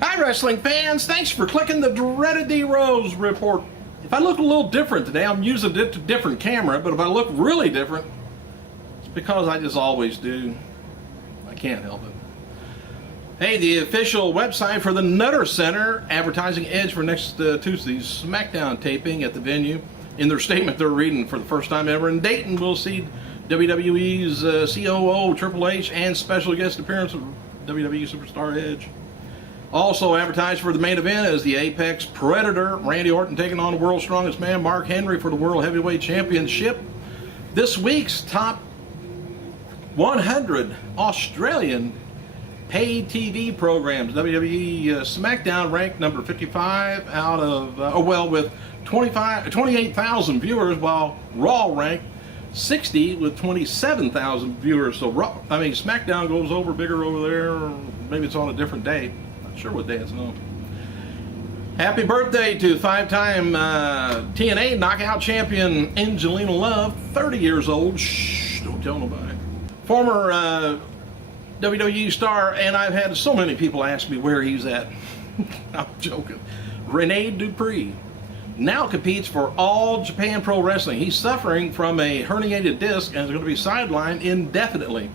Hi, wrestling fans. Thanks for clicking the dreaded D Rose report. If I look a little different today, I'm using a different camera, but if I look really different, it's because I just always do. I can't help it. Hey, the official website for the Nutter Center advertising Edge for next Tuesday's SmackDown taping at the venue. In their statement, they're reading, for the first time ever in Dayton, we'll see WWE's COO Triple H and special guest appearance of WWE Superstar Edge. Also advertised for the main event is the Apex Predator, Randy Orton taking on the world's strongest man, Mark Henry, for the World Heavyweight Championship. This week's top 100 Australian paid TV programs. WWE SmackDown ranked number 55 out of, with 28,000 viewers, while Raw ranked 60 with 27,000 viewers. So SmackDown goes over bigger over there. Maybe it's on a different day. Not sure what day it's on. Happy birthday to five-time TNA Knockout Champion Angelina Love, 30 years old. Shh, don't tell nobody. Former WWE star, and I've had so many people ask me where he's at. I'm joking. Rene Dupree now competes for All Japan Pro Wrestling. He's suffering from a herniated disc and is going to be sidelined indefinitely.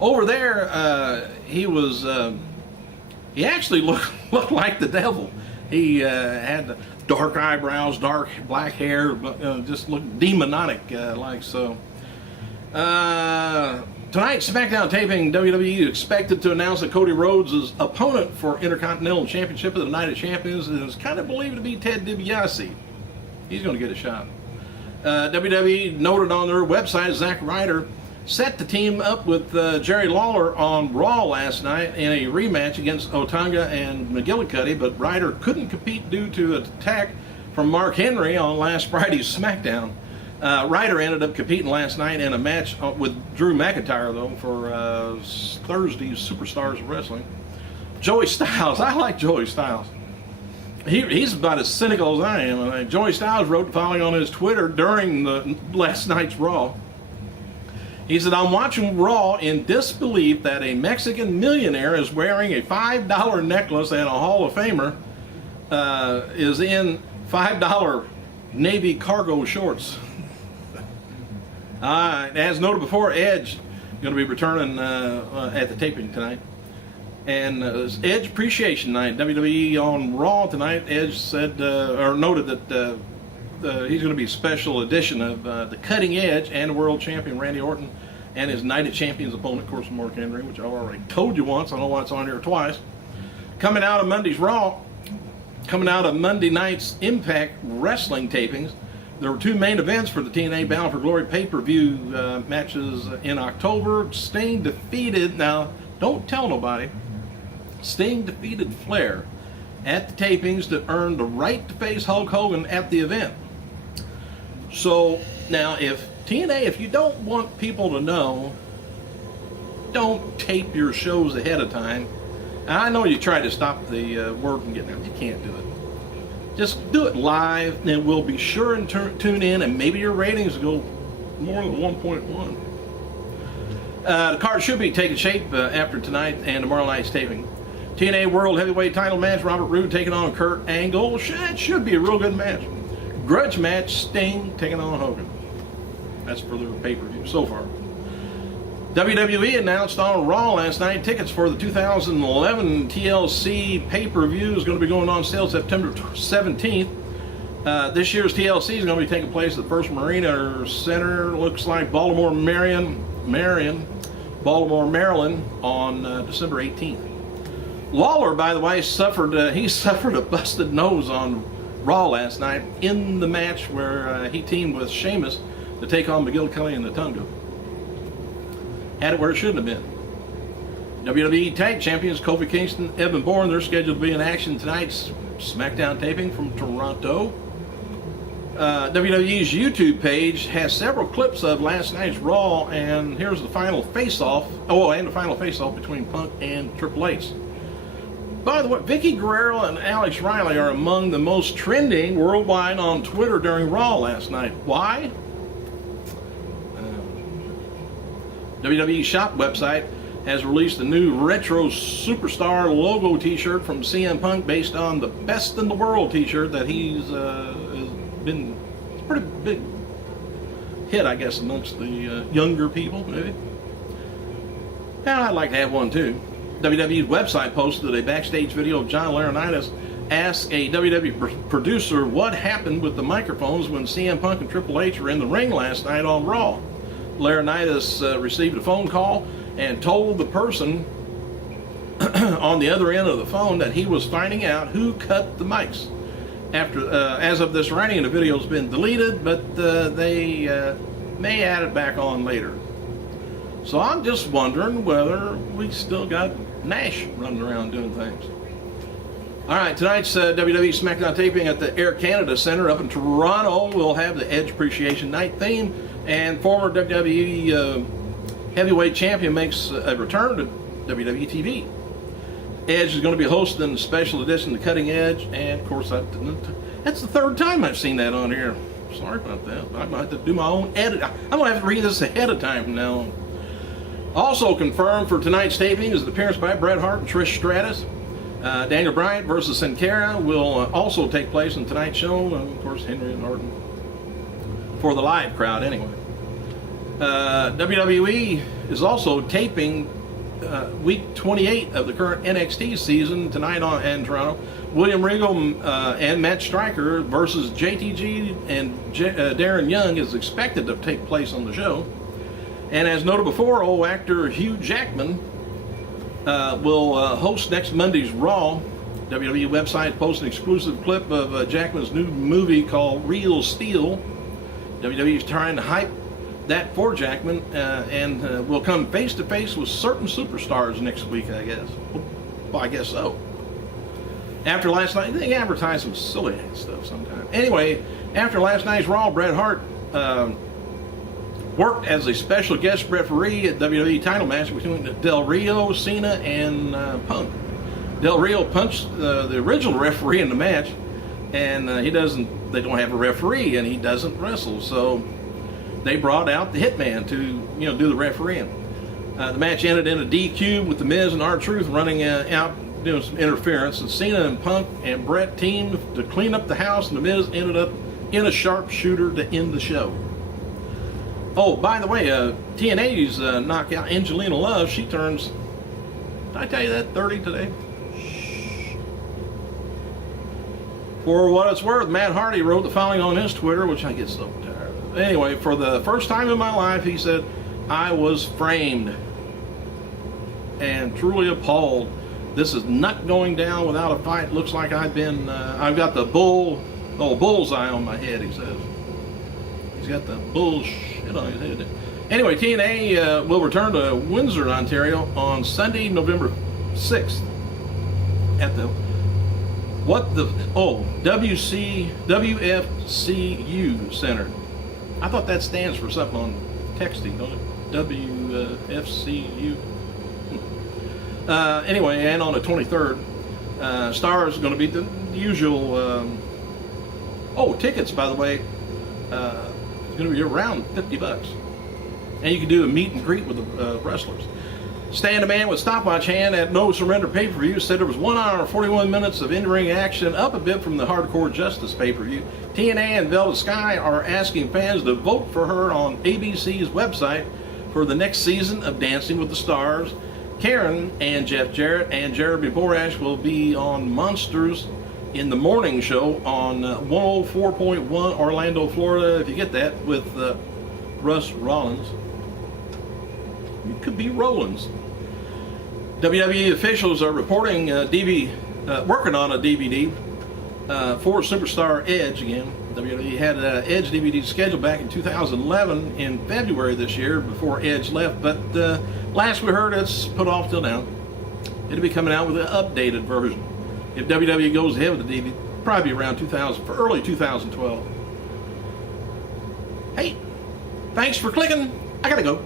Over there, he actually looked like the devil. He had dark eyebrows, dark black hair, just looked demonic like so. Tonight's SmackDown taping, WWE expected to announce that Cody Rhodes' opponent for Intercontinental Championship of the Night of Champions is kind of believed to be Ted DiBiase. He's going to get a shot. WWE noted on their website Zack Ryder set the team up with Jerry Lawler on Raw last night in a rematch against Otunga and McGillicuddy, but Ryder couldn't compete due to an attack from Mark Henry on last Friday's SmackDown. Ryder ended up competing last night in a match with Drew McIntyre, though, for Thursday's Superstars of Wrestling. Joey Styles. I like Joey Styles. He's about as cynical as I am. Joey Styles wrote the following on his Twitter during last night's Raw. He said, "I'm watching Raw in disbelief that a Mexican millionaire is wearing a $5 necklace and a Hall of Famer is in $5 Navy cargo shorts." As noted before, Edge going to be returning at the taping tonight. And Edge Appreciation Night, WWE on Raw tonight. Edge said, or noted that he's going to be a special edition of the Cutting Edge and World Champion Randy Orton and his Night of Champions opponent, of course, Mark Henry, which I've already told you once. I don't know why it's on here twice. Coming out of Monday's Raw, coming out of Monday night's Impact Wrestling tapings, there were two main events for the TNA Bound for Glory pay-per-view matches in October. Sting defeated, now don't tell nobody, Sting defeated Flair at the tapings to earn the right to face Hulk Hogan at the event. So now if you don't want people to know, don't tape your shows ahead of time. I know you try to stop the word from getting out. You can't do it. Just do it live, and we'll be sure and tune in, and maybe your ratings will go more than 1.1. The card should be taking shape after tonight and tomorrow night's taping. TNA World Heavyweight Title match, Robert Roode taking on Kurt Angle. It should be a real good match. Grudge match, Sting taking on Hogan. That's for the pay-per-view so far. WWE announced on Raw last night tickets for the 2011 TLC pay-per-view is going to be going on sale September 17th. This year's TLC is going to be taking place at the First Marina Center, looks like Baltimore, Maryland, on December 18th. Lawler, by the way, suffered a busted nose on Raw last night in the match where he teamed with Sheamus to take on McGillicuddy and Otunga. Had it where it shouldn't have been. WWE Tag Champions Kofi Kingston, Evan Bourne, they're scheduled to be in action tonight's SmackDown taping from Toronto. WWE's YouTube page has several clips of last night's Raw, and here's the final face-off. And the final face-off between Punk and Triple H. By the way, Vicky Guerrero and Alex Riley are among the most trending worldwide on Twitter during Raw last night. Why? WWE shop website has released a new retro superstar logo t-shirt from CM Punk based on the Best in the World t-shirt that he's been a pretty big hit, I guess, amongst the younger people, maybe. And I'd like to have one too. WWE's website posted a backstage video of John Laurinaitis ask a WWE producer what happened with the microphones when CM Punk and Triple H were in the ring last night on Raw. Laurinaitis received a phone call and told the person on the other end of the phone that he was finding out who cut the mics. As of this writing, the video's been deleted, but they may add it back on later. So I'm just wondering whether we still got Nash running around doing things. All right, tonight's WWE SmackDown taping at the Air Canada Center up in Toronto will have the Edge Appreciation Night theme, and former WWE heavyweight champion makes a return to WWE TV. Edge is going to be hosting a special edition of Cutting Edge, and of course that's the third time I've seen that on here. Sorry about that. I might have to do my own edit. I'm going to have to read this ahead of time from now on. Also confirmed for tonight's taping is the appearance by Bret Hart and Trish Stratus. Daniel Bryan versus Sin Cara will also take place in tonight's show. Of course, Henry and Orton. For the live crowd, anyway. WWE is also taping week 28 of the current NXT season tonight in Toronto. William Regal and Matt Striker versus JTG and Darren Young is expected to take place on the show. And as noted before, old actor Hugh Jackman will host next Monday's Raw. WWE website posts an exclusive clip of Jackman's new movie called Real Steel. WWE is trying to hype that for Jackman and will come face to face with certain superstars next week, I guess. Well, I guess so. After last night, they advertise some silly stuff sometimes. Anyway, after last night's Raw, Bret Hart worked as a special guest referee at WWE title match between Del Rio, Cena, and Punk. Del Rio punched the original referee in the match, and they don't have a referee, and he doesn't wrestle, so they brought out the Hitman to do the refereeing. The match ended in a DQ with The Miz and R-Truth running out doing some interference, and Cena and Punk and Bret teamed to clean up the house, and The Miz ended up in a sharpshooter to end the show. Oh, by the way, TNA's knockout Angelina Love, she turns, did I tell you that, 30 today? Shh. For what it's worth, Matt Hardy wrote the following on his Twitter, which I get so tired of. Anyway, for the first time in my life, he said, I was framed and truly appalled. This is not going down without a fight. Looks like I've got the bullseye on my head, he says. He's got the bullshit on his head. Anyway, TNA will return to Windsor, Ontario on Sunday, November 6th at the WFCU Center. I thought that stands for something on texting, don't it? WFCU. Anyway, and on the 23rd, Stars is going to be the usual. Tickets, by the way, it's going to be around $50, and you can do a meet and greet with the wrestlers. Stand a Man with stopwatch hand at No Surrender pay-per-view said there was 1 hour and 41 minutes of in-ring action, up a bit from the Hardcore Justice pay-per-view. TNA and Velvet Sky are asking fans to vote for her on ABC's website for the next season of Dancing with the Stars. Karen and Jeff Jarrett and Jeremy Borash will be on Monsters in the Morning Show on 104.1 Orlando, Florida, if you get that, with Russ Rollins. It could be Rollins. WWE officials are reporting working on a DVD for Superstar Edge again. WWE had an Edge DVD scheduled back in 2011 in February this year before Edge left, but last we heard it's put off till now. It'll be coming out with an updated version. If WWE goes ahead with the DVD, probably around early 2012. Hey, thanks for clicking. I gotta go.